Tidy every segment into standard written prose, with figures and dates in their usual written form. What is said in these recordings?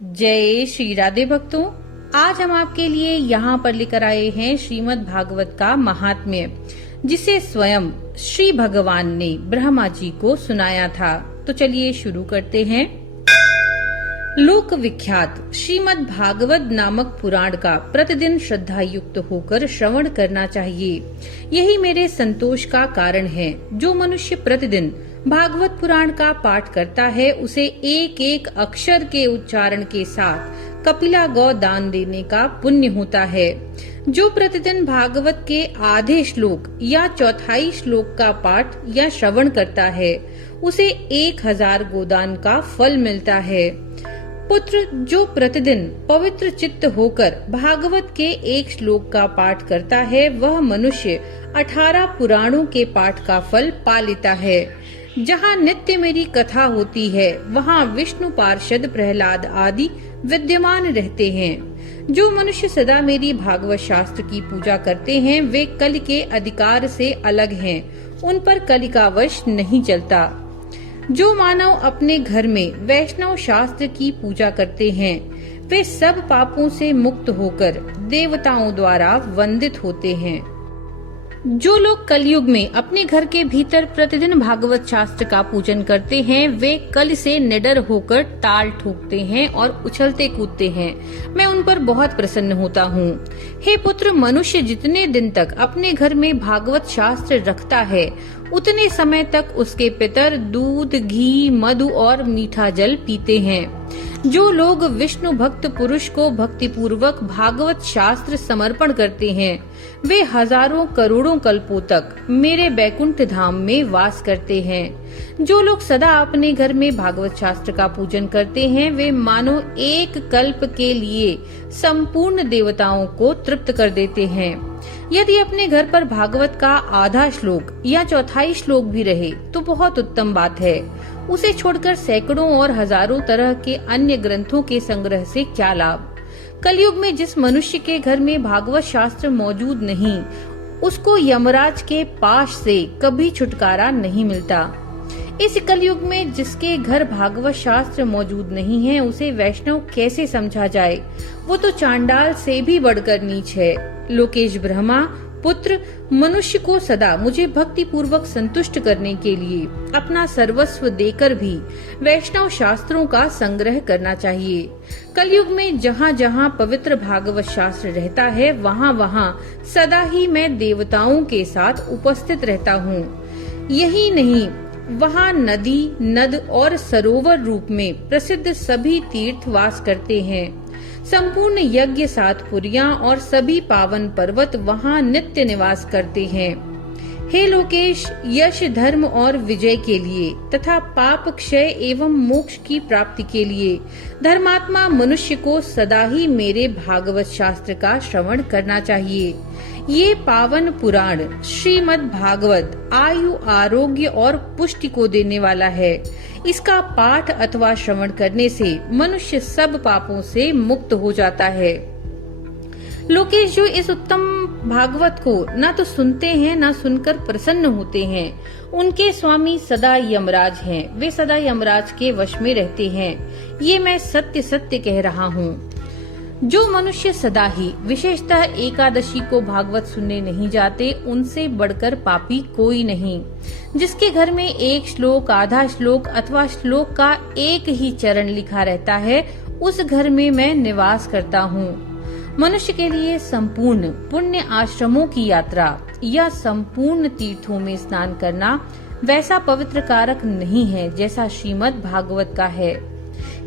जय श्री राधे भक्तों, आज हम आपके लिए यहाँ पर लेकर आए हैं श्रीमद् भागवत का महात्म्य, जिसे स्वयं श्री भगवान ने ब्रह्मा जी को सुनाया था। तो चलिए शुरू करते हैं। लोक विख्यात श्रीमद् भागवत नामक पुराण का प्रतिदिन श्रद्धा युक्त होकर श्रवण करना चाहिए। यही मेरे संतोष का कारण है। जो मनुष्य प्रतिदिन भागवत पुराण का पाठ करता है, उसे एक एक अक्षर के उच्चारण के साथ कपिला गौ दान देने का पुण्य होता है। जो प्रतिदिन भागवत के आधे श्लोक या चौथाई श्लोक का पाठ या श्रवण करता है, उसे 1000 गोदान का फल मिलता है। पुत्र जो प्रतिदिन पवित्र चित्त होकर भागवत के एक श्लोक का पाठ करता है, वह मनुष्य 18 पुराणों के पाठ का फल पा लेता है। जहाँ नित्य मेरी कथा होती है, वहाँ विष्णु पार्षद प्रहलाद आदि विद्यमान रहते हैं। जो मनुष्य सदा मेरी भागवत शास्त्र की पूजा करते हैं, वे कल के अधिकार से अलग हैं। उन पर कल का वश नहीं चलता। जो मानव अपने घर में वैष्णव शास्त्र की पूजा करते हैं, वे सब पापों से मुक्त होकर देवताओं द्वारा वंदित होते हैं। जो लोग कलयुग में अपने घर के भीतर प्रतिदिन भागवत शास्त्र का पूजन करते हैं, वे कल से निडर होकर ताल ठोकते हैं और उछलते कूदते हैं। मैं उन पर बहुत प्रसन्न होता हूँ। हे पुत्र, मनुष्य जितने दिन तक अपने घर में भागवत शास्त्र रखता है, उतने समय तक उसके पितर दूध, घी, मधु और मीठा जल पीते हैं। जो लोग विष्णु भक्त पुरुष को भक्ति पूर्वक भागवत शास्त्र समर्पण करते हैं, वे हजारों करोड़ों कल्पों तक मेरे बैकुंठ धाम में वास करते हैं। जो लोग सदा अपने घर में भागवत शास्त्र का पूजन करते हैं, वे मानो एक कल्प के लिए संपूर्ण देवताओं को तृप्त कर देते हैं। यदि अपने घर पर भागवत का आधा श्लोक या चौथाई श्लोक भी रहे तो बहुत उत्तम बात है। उसे छोड़कर सैकड़ों और हजारों तरह के अन्य ग्रंथों के संग्रह से क्या लाभ। कलयुग में जिस मनुष्य के घर में भागवत शास्त्र मौजूद नहीं, उसको यमराज के पाश से कभी छुटकारा नहीं मिलता। इस कलयुग में जिसके घर भागवत शास्त्र मौजूद नहीं है, उसे वैष्णव कैसे समझा जाए। वो तो चांडाल से भी बढ़कर नीच है। लोकेश ब्रह्मा पुत्र, मनुष्य को सदा मुझे भक्ति पूर्वक संतुष्ट करने के लिए अपना सर्वस्व देकर भी वैष्णव शास्त्रों का संग्रह करना चाहिए। कलयुग में जहाँ जहाँ पवित्र भागवत शास्त्र रहता है, वहाँ वहाँ सदा ही मैं देवताओं के साथ उपस्थित रहता हूँ। यही नहीं, वहाँ नदी, नद और सरोवर रूप में प्रसिद्ध सभी तीर्थ वास करते हैं। संपूर्ण यज्ञ, सातपुरियां और सभी पावन पर्वत वहाँ नित्य निवास करते हैं। हे लोकेश, यश, धर्म और विजय के लिए तथा पाप क्षय एवं मोक्ष की प्राप्ति के लिए धर्मात्मा मनुष्य को सदा ही मेरे भागवत शास्त्र का श्रवण करना चाहिए। ये पावन पुराण श्रीमद् भागवत आयु, आरोग्य और पुष्टि को देने वाला है। इसका पाठ अथवा श्रवण करने से मनुष्य सब पापों से मुक्त हो जाता है। लोकेश, जो इस उत्तम भागवत को न तो सुनते हैं न सुनकर प्रसन्न होते हैं, उनके स्वामी सदा यमराज हैं। वे सदा यमराज के वश में रहते हैं। ये मैं सत्य सत्य कह रहा हूँ। जो मनुष्य सदा ही विशेषतः एकादशी को भागवत सुनने नहीं जाते, उनसे बढ़कर पापी कोई नहीं। जिसके घर में एक श्लोक, आधा श्लोक अथवा श्लोक का एक ही चरण लिखा रहता है, उस घर में मैं निवास करता हूँ। मनुष्य के लिए संपूर्ण पुण्य आश्रमों की यात्रा या संपूर्ण तीर्थों में स्नान करना वैसा पवित्र कारक नहीं है जैसा श्रीमद् भागवत का है।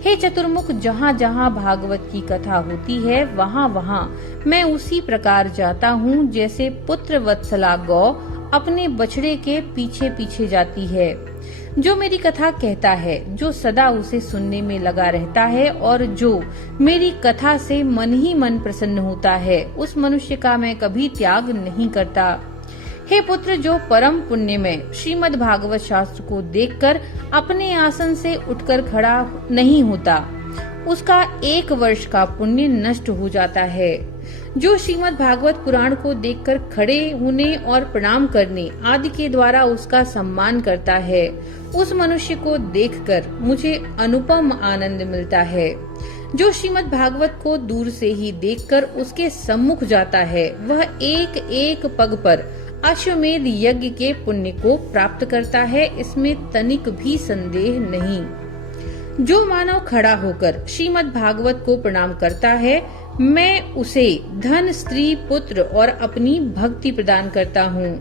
हे चतुर्मुख, जहाँ जहाँ भागवत की कथा होती है, वहाँ वहाँ मैं उसी प्रकार जाता हूँ जैसे पुत्र वत्सला गौ अपने बछड़े के पीछे पीछे जाती है। जो मेरी कथा कहता है, जो सदा उसे सुनने में लगा रहता है और जो मेरी कथा से मन ही मन प्रसन्न होता है, उस मनुष्य का मैं कभी त्याग नहीं करता। हे पुत्र, जो परम पुण्य में श्रीमद् भागवत शास्त्र को देखकर अपने आसन से उठकर खड़ा नहीं होता, उसका 1 वर्ष का पुण्य नष्ट हो जाता है। जो श्रीमद् भागवत पुराण को देखकर खड़े होने और प्रणाम करने आदि के द्वारा उसका सम्मान करता है, उस मनुष्य को देखकर मुझे अनुपम आनंद मिलता है। जो श्रीमद् भागवत को दूर से ही देखकर उसके सम्मुख जाता है वह एक एक पग पर अश्वमेध यज्ञ के पुण्य को प्राप्त करता है, इसमें तनिक भी संदेह नहीं। जो मानव खड़ा होकर श्रीमद् भागवत को प्रणाम करता है, मैं उसे धन, स्त्री, पुत्र और अपनी भक्ति प्रदान करता हूँ।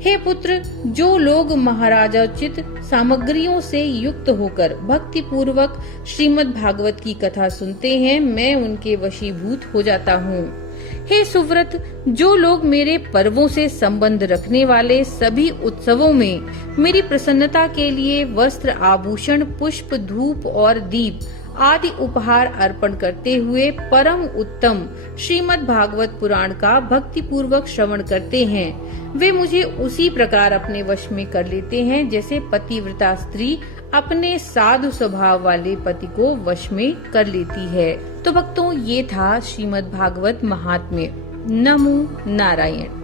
हे पुत्र, जो लोग महाराजोचित सामग्रियों से युक्त होकर भक्ति पूर्वक श्रीमद् भागवत की कथा सुनते हैं, मैं उनके वशीभूत हो जाता हूँ। हे सुव्रत, जो लोग मेरे पर्वों से संबंध रखने वाले सभी उत्सवों में मेरी प्रसन्नता के लिए वस्त्र, आभूषण, पुष्प, धूप और दीप आदि उपहार अर्पण करते हुए परम उत्तम श्रीमद् भागवत पुराण का भक्ति पूर्वक श्रवण करते हैं, वे मुझे उसी प्रकार अपने वश में कर लेते हैं जैसे पतिव्रता स्त्री अपने साधु स्वभाव वाले पति को वश में कर लेती है। तो भक्तों, ये था श्रीमद् भागवत महात्म्य। नमो नारायण।